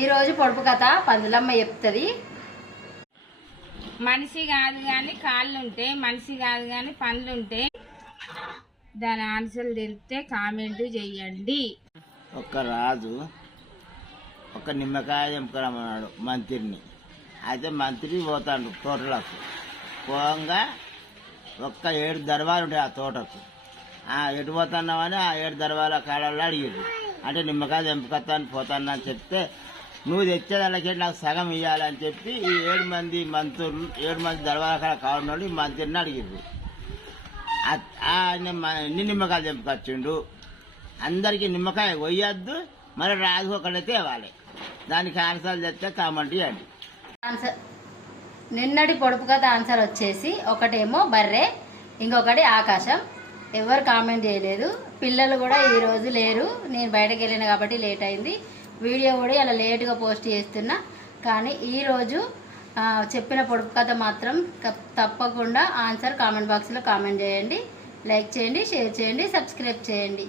ఈరోజు పొడుపు కథ పందులమ్మ చెప్తుంది. మనిషి కాదు కానీ కాళ్ళుంటే, మనిషి కాదు కానీ పనులుంటే దాని ఆన్సర్లు తెలిస్తే కామెంట్ చేయండి. ఒక రాజు ఒక నిమ్మకాయ తెంపుకురమ్మన్నాడు మంత్రిని. అయితే మంత్రి పోతాడు తోటలకు. పోగా ఒక్క 7 దర్వాలు ఉంటాయి ఆ తోటకు. ఎటు పోతున్నామని ఆ 7 దర్వాల కాళ్ళల్లో అడిగారు. అంటే నిమ్మకాయ తెంపుకొస్తాను పోతాను అని చెప్తే, నువ్వు తెచ్చేదానికి నాకు సగం ఇవ్వాలని చెప్పి ఈ 7 మంది మంత్రులు 7 మంది దర్వాల కాడ కావాలని ఈ మంత్రిని అడిగారు. ఆయన ఎన్ని నిమ్మకాయలు తెంపుకొచ్చిండు, అందరికీ నిమ్మకాయ కొయ్యొద్దు, మరి రాజు ఒకటైతే ఇవ్వాలి. దానికి ఆన్సర్ చెప్తే కామెంట్ చేయండి. ఆన్సర్ నిన్నటి పొడుపు కథ ఆన్సర్ వచ్చేసి ఒకటేమో బర్రె, ఇంకొకటి ఆకాశం. ఎవరు కామెంట్ చేయలేదు. పిల్లలు కూడా ఈరోజు లేరు, నేను బయటకు వెళ్ళిన కాబట్టి లేట్ అయింది. వీడియో కూడా ఇలా లేటుగా పోస్ట్ చేస్తున్నా. కానీ ఈరోజు చెప్పిన పొడుపు కథ మాత్రం తప్పకుండా ఆన్సర్ కామెంట్ బాక్స్లో కామెంట్ చేయండి. లైక్ చేయండి, షేర్ చేయండి, సబ్స్క్రైబ్ చేయండి.